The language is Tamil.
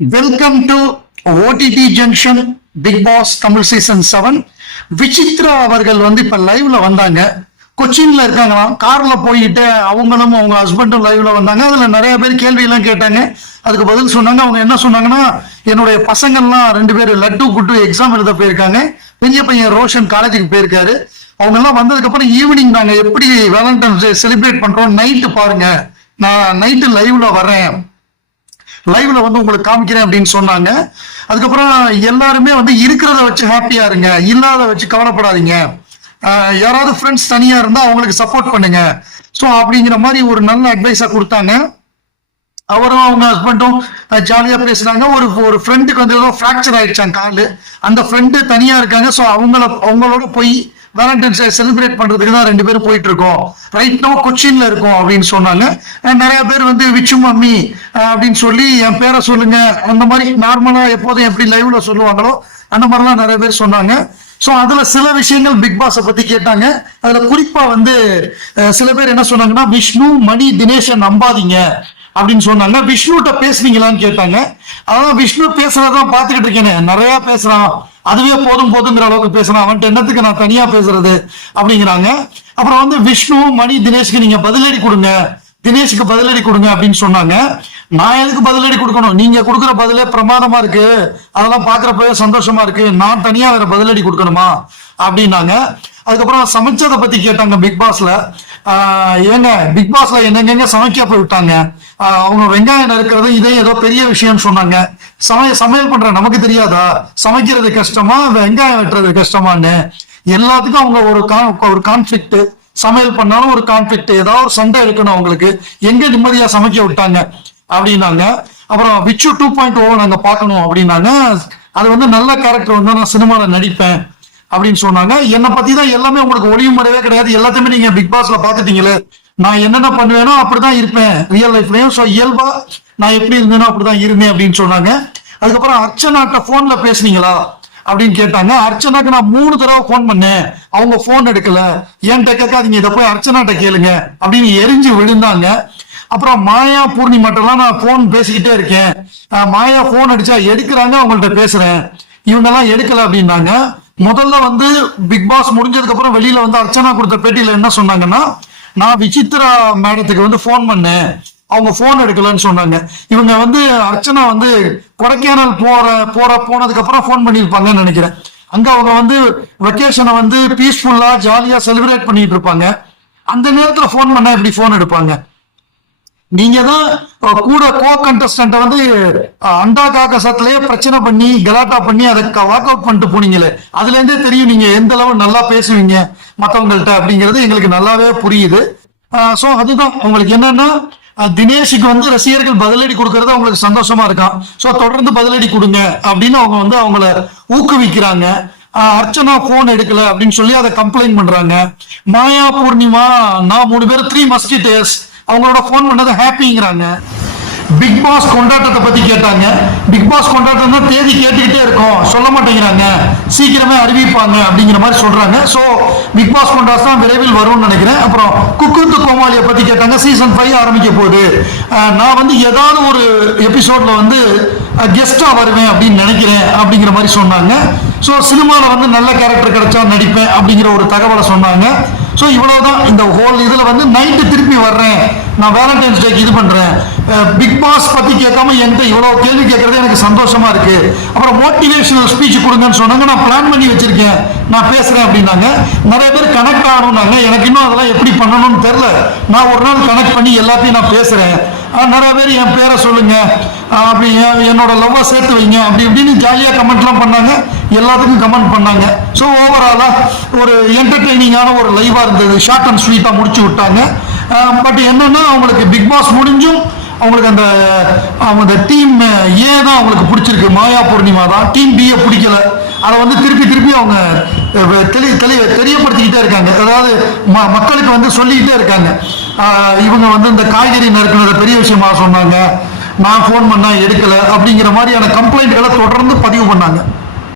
Welcome to OTT junction Bigg Boss Tamil season 7. Vichitra அவர்கள் இப்ப லைவ்ல வந்தாங்க. கொச்சின்ல இருக்காங்களாம். கார்ல போயிட்டு அவங்களும் அவங்க ஹஸ்பண்டும் லைவ்ல வந்தாங்க. அதுல நிறைய பேர் கேள்வி எல்லாம் கேட்டாங்க. அதுக்கு பதில் சொன்னாங்க. அவங்க என்ன சொன்னாங்கன்னா, என்னுடைய பசங்கள்லாம் 2 பேர் லட்டு குட்டு எக்ஸாம் எழுத போயிருக்காங்க. பெரிய பையன் ரோஷன் காலேஜுக்கு போயிருக்காரு. அவங்க எல்லாம் வந்ததுக்கு அப்புறம் ஈவினிங் நாங்க எப்படி வேலண்டைன்ஸ் டே செலிப்ரேட் பண்றோம் நைட்டு பாருங்க, நான் நைட்டு லைவ்ல வரேன், லைவ்ல உங்களுக்கு காமிக்கிறேன் அப்படின்னு சொன்னாங்க. அதுக்கப்புறம் எல்லாருமே இருக்கிறத வச்சு ஹாப்பியா இருங்க, இல்லாத வச்சு கவலைப்படாதீங்க, யாராவது ஃப்ரெண்ட்ஸ் தனியா இருந்தா அவங்களுக்கு சப்போர்ட் பண்ணுங்க. ஸோ அப்படிங்கிற மாதிரி ஒரு நல்ல அட்வைஸா கொடுத்தாங்க. அவரும் அவங்க ஹஸ்பண்டும் ஜாலியா பேசுறாங்க. ஒரு ஃப்ரெண்டுக்கு ஏதோ ஃப்ராக்சர் ஆயிடுச்சாங்க காலு. அந்த ஃப்ரெண்டு தனியா இருக்காங்க. ஸோ அவங்களோட போய் வேலண்டைன்ஸ் டே செலிப்ரேட் பண்றதுக்கு தான் 2 பேரும் போயிட்டு இருக்கோம். ரைட் நோ கொச்சின்ல இருக்கோம் அப்படின்னு சொன்னாங்க. நிறைய பேர் விச்சு மம்மி அப்படின்னு சொல்லி என் பேரை சொல்லுங்க, அந்த மாதிரி நார்மலா எப்போதும் எப்படி லைவ்ல சொல்லுவாங்களோ அந்த மாதிரிலாம் நிறைய பேர் சொன்னாங்க. ஸோ அதுல சில விஷயங்கள் பிக் பாஸை பத்தி கேட்டாங்க. அதுல குறிப்பா சில பேர் என்ன சொன்னாங்கன்னா, விஷ்ணு மணி தினேஷை நம்பாதீங்க அப்படின்னு சொன்னாங்க. விஷ்ணுகிட்ட பேசுனீங்களான்னு கேட்டாங்க. அதான் விஷ்ணு பேசுறதான் பாத்துக்கிட்டு இருக்கேன், நிறைய பேசுறான், அதுவே போதும் போதுங்கிற அளவுக்கு பேசுறான், அவன்கிட்ட என்னத்துக்கு நான் தனியா பேசுறது அப்படிங்கிறாங்க. அப்புறம் விஷ்ணு மணி தினேஷ்க்கு நீங்க பதிலடி கொடுங்க, தினேஷுக்கு பதிலடி கொடுங்க அப்படின்னு சொன்னாங்க. நான் எதுக்கு பதிலடி கொடுக்கணும், நீங்க கொடுக்குற பதிலே பிரமாதமா இருக்கு, அதெல்லாம் பாக்குறப்பவே சந்தோஷமா இருக்கு, நான் தனியா வேற பதிலடி கொடுக்கணுமா அப்படின்னாங்க. அதுக்கப்புறம் சமைச்சதை பத்தி கேட்டாங்க பிக் பாஸ்ல. ஏங்க பிக் பாஸ்ல என்னங்க சமைக்க போய் விட்டாங்க, அவங்க வெங்காயம் நறுக்கிறது இதே ஏதோ பெரிய விஷயம்னு சொன்னாங்க. சமையல் பண்ற நமக்கு தெரியாதா, சமைக்கிறது கஷ்டமா வெங்காயம் வெட்டுறது கஷ்டமான்னு. எல்லாத்துக்கும் அவங்க ஒரு கான்ஃபிளிக்ட், சமையல் பண்ணாலும் ஒரு கான்ஃபிளிக்ட், ஏதாவது ஒரு சண்டை இருக்கணும் அவங்களுக்கு, எங்க நிம்மதியா சமைக்க விட்டாங்க அப்படின்னாங்க. அப்புறம் விச்சு 2.0 நாங்க பார்க்கணும் அப்படின்னாங்க. அது நல்ல கேரக்டர் நான் சினிமால நடிப்பேன் அப்படின்னு சொன்னாங்க. என்னை பத்தி தான் எல்லாமே உங்களுக்கு ஒளியும் மறைவே கிடையாது, எல்லாத்தையுமே நீங்க பிக் பாஸ்ல பாத்துட்டீங்களே, நான் என்னென்ன பண்ணுவேனோ அப்படிதான் இருப்பேன் ரியல் லைஃப்லயும். ஸோ இயல்பா நான் எப்படி இருந்தேனோ அப்படிதான் இருந்தேன் அப்படின்னு சொன்னாங்க. அதுக்கப்புறம் அர்ச்சனாட்ட போன்ல பேசுனீங்களா அப்படின்னு கேட்டாங்க. அர்ச்சனாக்கு நான் 3 தடவை போன் பண்ணேன், அவங்க போன் எடுக்கல, ஏன்ட்ட கேட்காதீங்க, இதை போய் அர்ச்சனாட்ட கேளுங்க அப்படின்னு எரிஞ்சு விழுந்தாங்க. அப்புறம் மாயா பூர்ணிமாட்டெல்லாம் நான் போன் பேசிக்கிட்டே இருக்கேன், மாயா போன் அடிச்சா எடுக்கிறாங்க, அவங்கள்ட்ட பேசுறேன், இவங்க எல்லாம் எடுக்கல அப்படின்னாங்க. முதல்ல பிக் பாஸ் முடிஞ்சதுக்கு அப்புறம் வெளியில அர்ச்சனா கொடுத்த பேட்டியில என்ன சொன்னாங்கன்னா, நான் விசித்ரா மேடத்துக்கு போன் பண்ணேன், அவங்க போன் எடுக்கலன்னு சொன்னாங்க. இவங்க அர்ச்சனா கொடைக்கானல் போனதுக்கு அப்புறம் போன் பண்ணிருப்பாங்கன்னு நினைக்கிறேன். அங்க அவங்க வெக்கேஷனை பீஸ்ஃபுல்லா ஜாலியா செலிப்ரேட் பண்ணிட்டு இருப்பாங்க. அந்த நேரத்துல போன் பண்ணா எப்படி போன் எடுப்பாங்க? நீங்க தான் கூட கோ கண்டஸ்டன்ட் அண்டா காக்கசத்திலேயே பிரச்சனை பண்ணி கலாட்டா பண்ணி அதை வாக் அவுட் பண்ணிட்டு போனீங்களே, அதுல இருந்தே தெரியும் நீங்க எந்த அளவு நல்லா பேசுவீங்க மத்தவங்கள்ட்ட அப்படிங்கிறது எங்களுக்கு நல்லாவே புரியுது. சோ அதுதான் உங்களுக்கு என்னன்னா, தினேஷுக்கு ரசிகர்கள் பதிலடி கொடுக்கறது அவங்களுக்கு சந்தோஷமா இருக்கான். சோ தொடர்ந்து பதிலடி கொடுங்க அப்படின்னு அவங்க அவங்கள ஊக்குவிக்கிறாங்க. அர்ச்சனா போன் எடுக்கல அப்படின்னு சொல்லி அதை கம்ப்ளைண்ட் பண்றாங்க. மாயா பூர்ணிமா நான் 3 பேர் 3 மஸ்கிட்டர்ஸ் அவங்களோட போன் பண்ணதை ஹாப்பிங்கிறாங்க. பிக் பாஸ் கொண்டாட்டத்தை பத்தி கேட்டாங்க. பிக் பாஸ் கொண்டாட்டம் தான் தேதி கேட்டுக்கிட்டே இருக்கோம், சொல்ல மாட்டேங்கிறாங்க, சீக்கிரமே அறிவிப்பாங்க அப்படிங்கிற மாதிரி சொல்றாங்க. ஸோ பிக் பாஸ் கொண்டாட்டம் தான் விரைவில் வரும்னு நினைக்கிறேன். அப்புறம் குக்கு கோமாளியை பத்தி கேட்டாங்க. சீசன் 5 ஆரம்பிக்க போகுது, நான் ஏதாவது ஒரு எபிசோட்ல கெஸ்டா வருவேன் அப்படின்னு நினைக்கிறேன் அப்படிங்கிற மாதிரி சொன்னாங்க. ஸோ சினிமாவில் நல்ல கேரக்டர் கிடைச்சா நடிப்பேன் அப்படிங்கிற ஒரு தகவலை சொன்னாங்க. ஸோ இவ்வளவுதான் இந்த ஹோல் இதுல நைட்டு திருப்பி வர்றேன், நான் வேலண்டைன்ஸ் டேக்கு இது பண்றேன். பிக் பாஸ் பத்தி கேட்காம என்கிட்ட இவ்வளவு கேள்வி கேட்கறது எனக்கு சந்தோஷமா இருக்கு. அப்புறம் மோட்டிவேஷனல் ஸ்பீச் கொடுங்கன்னு சொன்னாங்க. நான் பிளான் பண்ணி வச்சிருக்கேன், நான் பேசுறேன் அப்படின்னாங்க. நிறைய பேர் கனெக்ட் ஆகணும்னாங்க. எனக்கு இன்னும் அதெல்லாம் எப்படி பண்ணணும்னு தெரியல. நான் ஒரு நாள் கனெக்ட் பண்ணி எல்லாத்தையும் நான் பேசுறேன். நிறைய பேர் என் பேரை சொல்லுங்க, அப்படி என்னோட லவ்வா சேர்த்து வைங்க அப்படி இப்படின்னு ஜாலியா கமெண்ட்லாம் பண்ணாங்க. எல்லாத்துக்கும் கமெண்ட் பண்ணாங்க. ஸோ ஓவராலா ஒரு என்டர்டெய்னிங்கான ஒரு லைவா இருந்தது. ஷார்ட் அண்ட் ஸ்வீட்டா முடிச்சு விட்டாங்க. பட் என்னன்னா, அவங்களுக்கு பிக் பாஸ் முடிஞ்சும் அவங்களுக்கு அவங்க டீம் ஏ தான் அவங்களுக்கு பிடிச்சிருக்கு, மாயா பூர்ணிமா தான். டீம் பியை பிடிக்கல. அதை திருப்பி அவங்க தெரியப்படுத்திக்கிட்டே இருக்காங்க. அதாவது மக்களுக்கு சொல்லிக்கிட்டே இருக்காங்க. இவங்க இந்த காய்கறி நறுக்குனத பெரிய விஷயமா சொன்னாங்க, நான் போன் பண்ணா எடுக்கல அப்படிங்கிற மாதிரியான கம்ப்ளைண்ட்களை தொடர்ந்து பதிவு பண்ணாங்க.